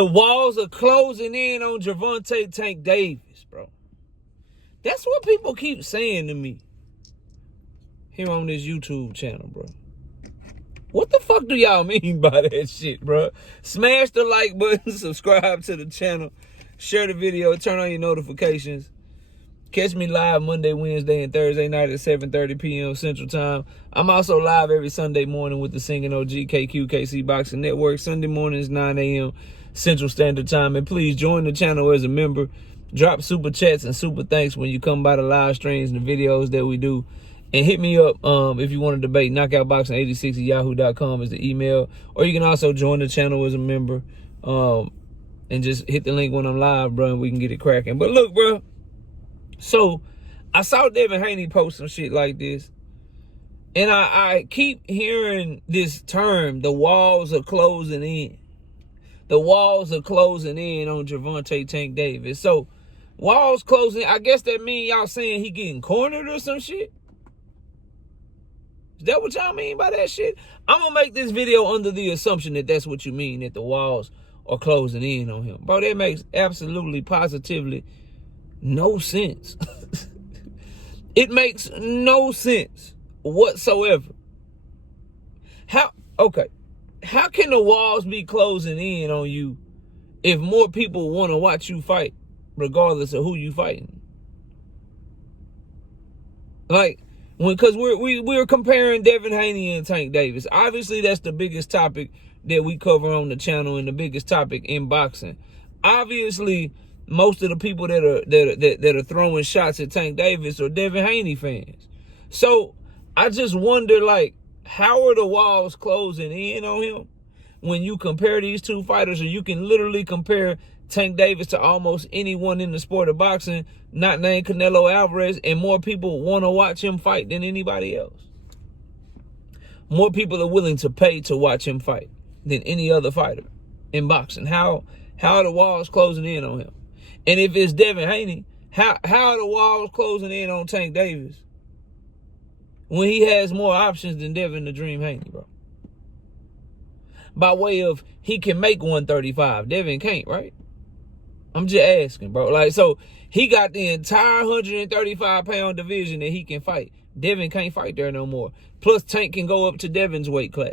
The walls are closing in on Gervonta Tank Davis, bro. That's what people keep saying to me here on this YouTube channel, bro. What the fuck do y'all mean by that shit, bro? Smash the like button, subscribe to the channel, share the video, turn on your notifications. Catch me live Monday, Wednesday, and Thursday night at 7:30 p.m. Central Time. I'm also live every Sunday morning with the Singing OG KQKC Boxing Network. Sunday mornings, 9 a.m. Central Standard Time. And please join the channel as a member. Drop super chats and super thanks when you come by the live streams and the videos that we do. And hit me up if you want to debate. Knockoutboxing86@yahoo.com is the email. Or you can also join the channel as a member. And just hit the link when I'm live, bro, and we can get it cracking. But look, bro. So, I saw Devin Haney post some shit like this. And I keep hearing this term, the walls are closing in. The walls are closing in on Gervonta Tank Davis. So, walls closing, I guess that mean y'all saying he getting cornered or some shit? Is that what y'all mean by that shit? I'm going to make this video under the assumption that that's what you mean, that the walls are closing in on him. Bro, that makes absolutely, positively no sense. It makes no sense whatsoever. How can the walls be closing in on you if more people want to watch you fight regardless of who you fighting? Like, because we're comparing Devin Haney and Tank Davis. Obviously, that's the biggest topic that we cover on the channel and the biggest topic in boxing. Obviously, most of the people that are throwing shots at Tank Davis are Devin Haney fans. So I just wonder, like, how are the walls closing in on him when you compare these two fighters? Or you can literally compare Tank Davis to almost anyone in the sport of boxing, not named Canelo Alvarez, and more people want to watch him fight than anybody else. More people are willing to pay to watch him fight than any other fighter in boxing. How are the walls closing in on him? And if it's Devin Haney, how are the walls closing in on Tank Davis when he has more options than Devin the Dream Haney, bro? By way of, he can make 135. Devin can't, right? I'm just asking, bro. Like, so he got the entire 135-pound division that he can fight. Devin can't fight there no more. Plus, Tank can go up to Devin's weight class.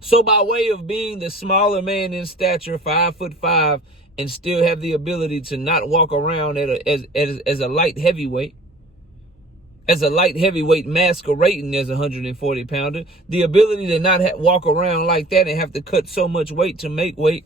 So by way of being the smaller man in stature, 5'5", and still have the ability to not walk around as a light heavyweight, masquerading as a 140-pounder, the ability to not walk around like that and have to cut so much weight to make weight,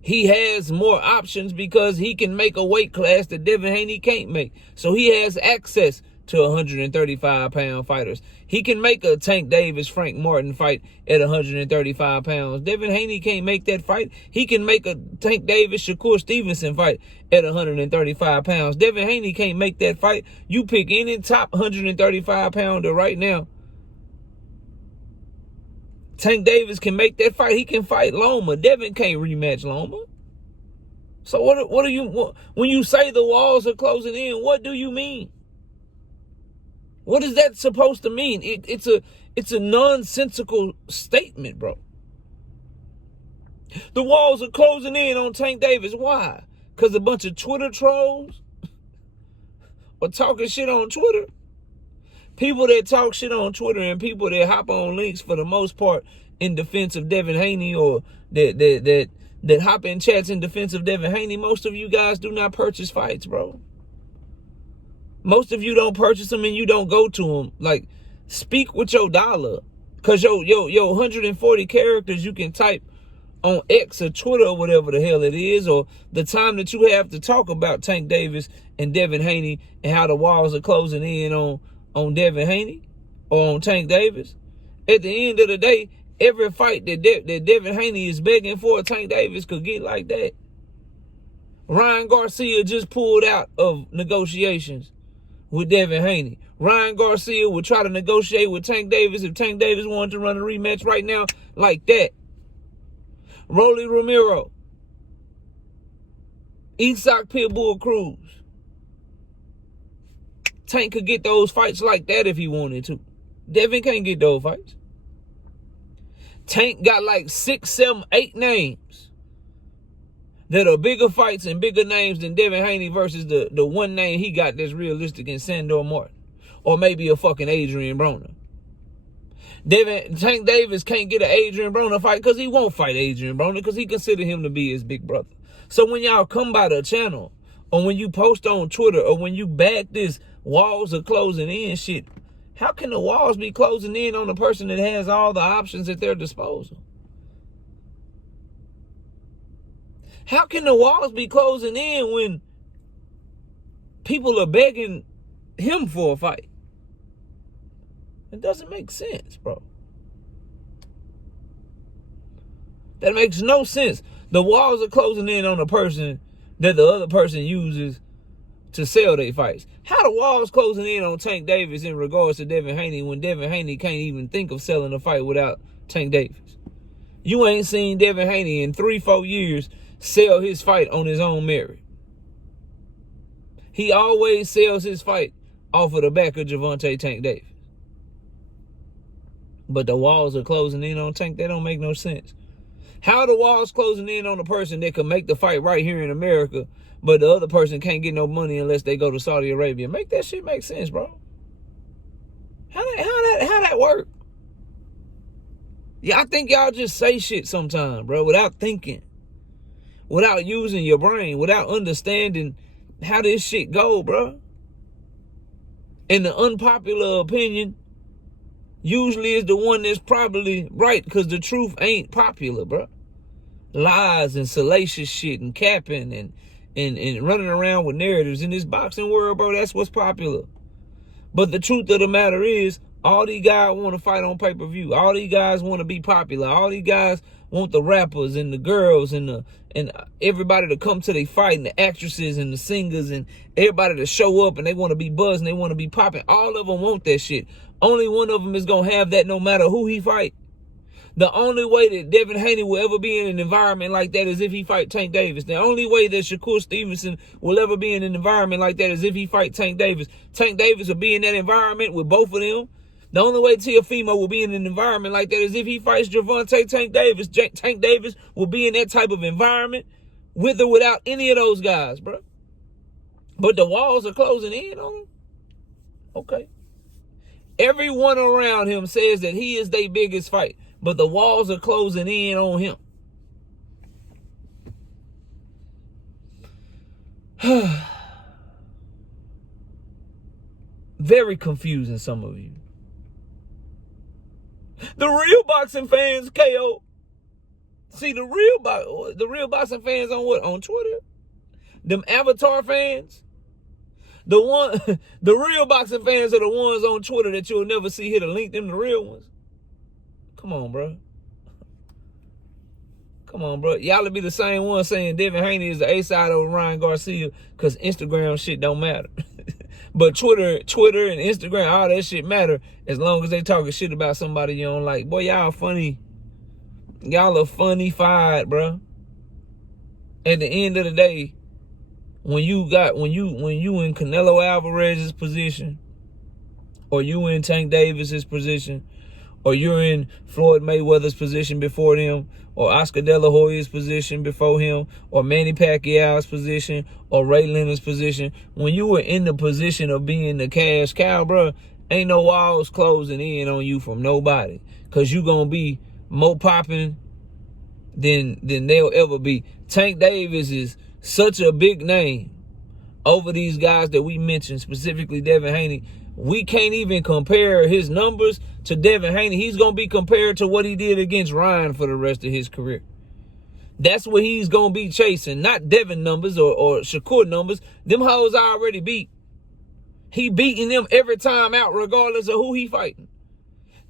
he has more options because he can make a weight class that Devin Haney can't make. So he has access to 135-pound fighters. He can make a Tank Davis, Frank Martin fight at 135 pounds. Devin Haney can't make that fight. He can make a Tank Davis, Shakur Stevenson fight at 135 pounds. Devin Haney can't make that fight. You pick any top 135-pounder right now. Tank Davis can make that fight. He can fight Loma. Devin can't rematch Loma. So what do you, when you say the walls are closing in, what do you mean? What is that supposed to mean? It's a nonsensical statement, bro. The walls are closing in on Tank Davis. Why? Because a bunch of Twitter trolls are talking shit on Twitter. People that talk shit on Twitter and people that hop on links for the most part in defense of Devin Haney, or that hop in chats in defense of Devin Haney, most of you guys do not purchase fights, bro. Most of you don't purchase them and you don't go to them. Like, speak with your dollar. Because your 140 characters you can type on X or Twitter or whatever the hell it is, or the time that you have to talk about Tank Davis and Devin Haney and how the walls are closing in on Devin Haney or on Tank Davis. At the end of the day, every fight that Devin Haney is begging for, Tank Davis could get like that. Ryan Garcia just pulled out of negotiations with Devin Haney. Ryan Garcia would try to negotiate with Tank Davis if Tank Davis wanted to run a rematch right now like that. Rolly Romero, Isak Pitbull Cruz. Tank could get those fights like that if he wanted to. Devin can't get those fights. Tank got like 6, 7, 8 names that are bigger fights and bigger names than Devin Haney versus the one name he got that's realistic in Sandor Martin. Or maybe a fucking Adrian Broner. Tank Davis can't get an Adrian Broner fight because he won't fight Adrian Broner because he consider him to be his big brother. So when y'all come by the channel, or when you post on Twitter, or when you back this walls are closing in shit, how can the walls be closing in on a person that has all the options at their disposal? How can the walls be closing in when people are begging him for a fight? It doesn't make sense, bro. That makes no sense. The walls are closing in on a person that the other person uses to sell their fights. How the walls closing in on Tank Davis in regards to Devin Haney when Devin Haney can't even think of selling a fight without Tank Davis? You ain't seen Devin Haney in 3-4 years sell his fight on his own merit. He always sells his fight off of the back of Gervonta Tank Davis. But the walls are closing in on Tank. That don't make no sense. How are the walls closing in on a person that can make the fight right here in America, but the other person can't get no money unless they go to Saudi Arabia? Make that shit make sense, bro. How that work? Yeah, I think y'all just say shit sometimes, bro, without thinking, without using your brain, without understanding how this shit go, bro. And the unpopular opinion usually is the one that's probably right because the truth ain't popular, bro. Lies and salacious shit and capping and running around with narratives in this boxing world, bro, that's what's popular. But the truth of the matter is, all these guys want to fight on pay-per-view. All these guys want to be popular. All these guys want the rappers and the girls and everybody to come to their fight, and the actresses and the singers and everybody to show up, and they want to be buzzed and they want to be popping. All of them want that shit. Only one of them is going to have that no matter who he fight. The only way that Devin Haney will ever be in an environment like that is if he fight Tank Davis. The only way that Shakur Stevenson will ever be in an environment like that is if he fight Tank Davis. Tank Davis will be in that environment with both of them. The only way Teofimo will be in an environment like that is if he fights Gervonta Tank Davis. Tank Davis will be in that type of environment with or without any of those guys, bro. But the walls are closing in on him. Okay. Everyone around him says that he is their biggest fight, but the walls are closing in on him. Very confusing, some of you. The real boxing fans, KO. See, the real boxing fans on what? On Twitter? Them avatar fans? The real boxing fans are the ones on Twitter that you'll never see hit a link. Them the real ones. Come on, bro. Come on, bro. Y'all will be the same one saying Devin Haney is the A-side of Ryan Garcia because Instagram shit don't matter. But Twitter and Instagram, all that shit matter as long as they talking shit about somebody you don't like. Boy, y'all funny. Y'all are funny-fied, bro. At the end of the day, when you in Canelo Alvarez's position, or you in Tank Davis's position, or you're in Floyd Mayweather's position before them, or Oscar De La Hoya's position before him, or Manny Pacquiao's position, or Ray Leonard's position, when you were in the position of being the cash cow, bro, ain't no walls closing in on you from nobody. Because you going to be more popping than they'll ever be. Tank Davis is such a big name over these guys that we mentioned, specifically Devin Haney. We can't even compare his numbers to Devin Haney. He's going to be compared to what he did against Ryan for the rest of his career. That's what he's going to be chasing, not Devin numbers or Shakur numbers. Them hoes already beat. He beating them every time out regardless of who he fighting.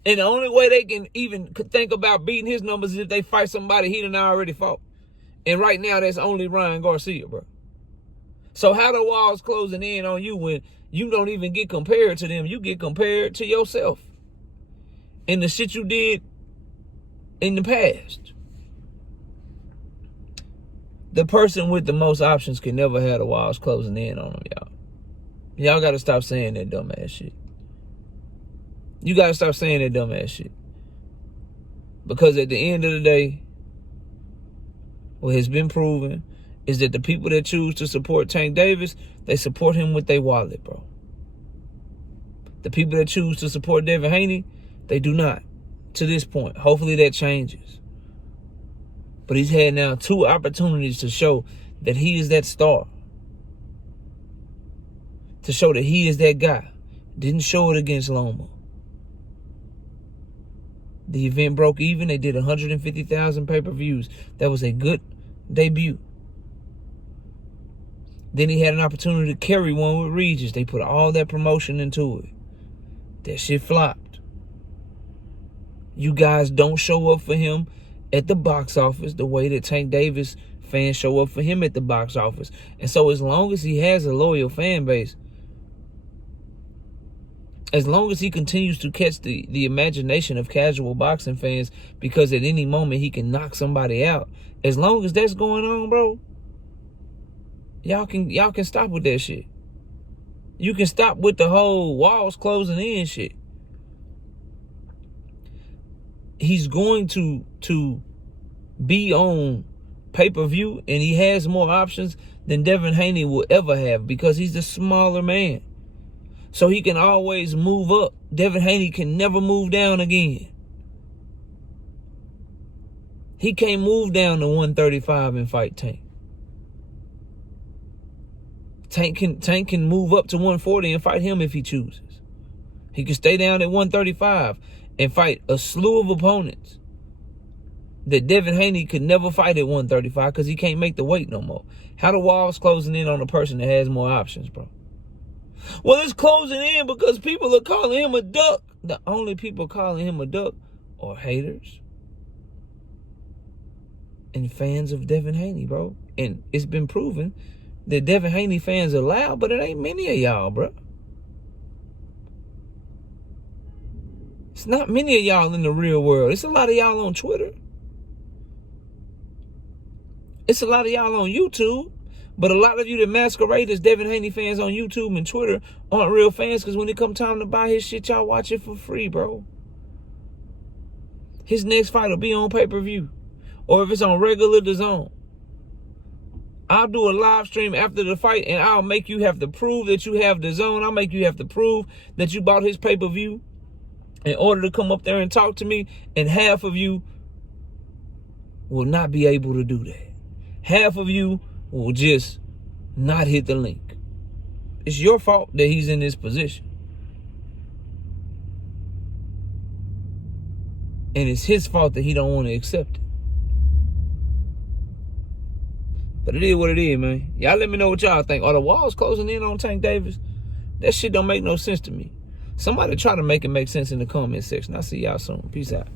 And the only way they can even think about beating his numbers is if they fight somebody he done already fought. And right now, that's only Ryan Garcia, bro. So how the walls closing in on you when you don't even get compared to them? You get compared to yourself and the shit you did in the past. The person with the most options can never have the walls closing in on them, y'all. Y'all got to stop saying that dumbass shit. You got to stop saying that dumbass shit. Because at the end of the day, what has been proven is that the people that choose to support Tank Davis, they support him with their wallet, bro. The people that choose to support Devin Haney, they do not. To this point. Hopefully that changes. But he's had now 2 opportunities to show that he is that star. To show that he is that guy. Didn't show it against Loma. The event broke even. They did 150,000 pay-per-views. That was a good debut. Then he had an opportunity to carry one with Regis. They put all that promotion into it. That shit flopped. You guys don't show up for him at the box office the way that Tank Davis fans show up for him at the box office. And so as long as he has a loyal fan base, as long as he continues to catch the imagination of casual boxing fans, because at any moment he can knock somebody out, as long as that's going on, bro, y'all can stop with that shit. You can stop with the whole walls closing in shit. He's going to be on pay-per-view, and he has more options than Devin Haney will ever have because he's the smaller man. So he can always move up. Devin Haney can never move down again. He can't move down to 135 and fight Tank. Tank can move up to 140 and fight him if he chooses. He can stay down at 135 and fight a slew of opponents that Devin Haney could never fight at 135 because he can't make the weight no more. How the walls closing in on a person that has more options, bro? Well, it's closing in because people are calling him a duck. The only people calling him a duck are haters and fans of Devin Haney, bro. And it's been proven that Devin Haney fans are loud, but it ain't many of y'all, bro. It's not many of y'all in the real world. It's a lot of y'all on Twitter. It's a lot of y'all on YouTube. But a lot of you that masquerade as Devin Haney fans on YouTube and Twitter aren't real fans, because when it come time to buy his shit, y'all watch it for free, bro. His next fight will be on pay-per-view. Or if it's on regular DAZN. I'll do a live stream after the fight, and I'll make you have to prove that you have DAZN. I'll make you have to prove that you bought his pay-per-view in order to come up there and talk to me. And half of you will not be able to do that. Half of you will just not hit the link. It's your fault that he's in this position. And it's his fault that he don't want to accept it. But it is what it is, man. Y'all let me know what y'all think. Are the walls closing in on Tank Davis? That shit don't make no sense to me. Somebody try to make it make sense in the comment section. I'll see y'all soon. Peace out.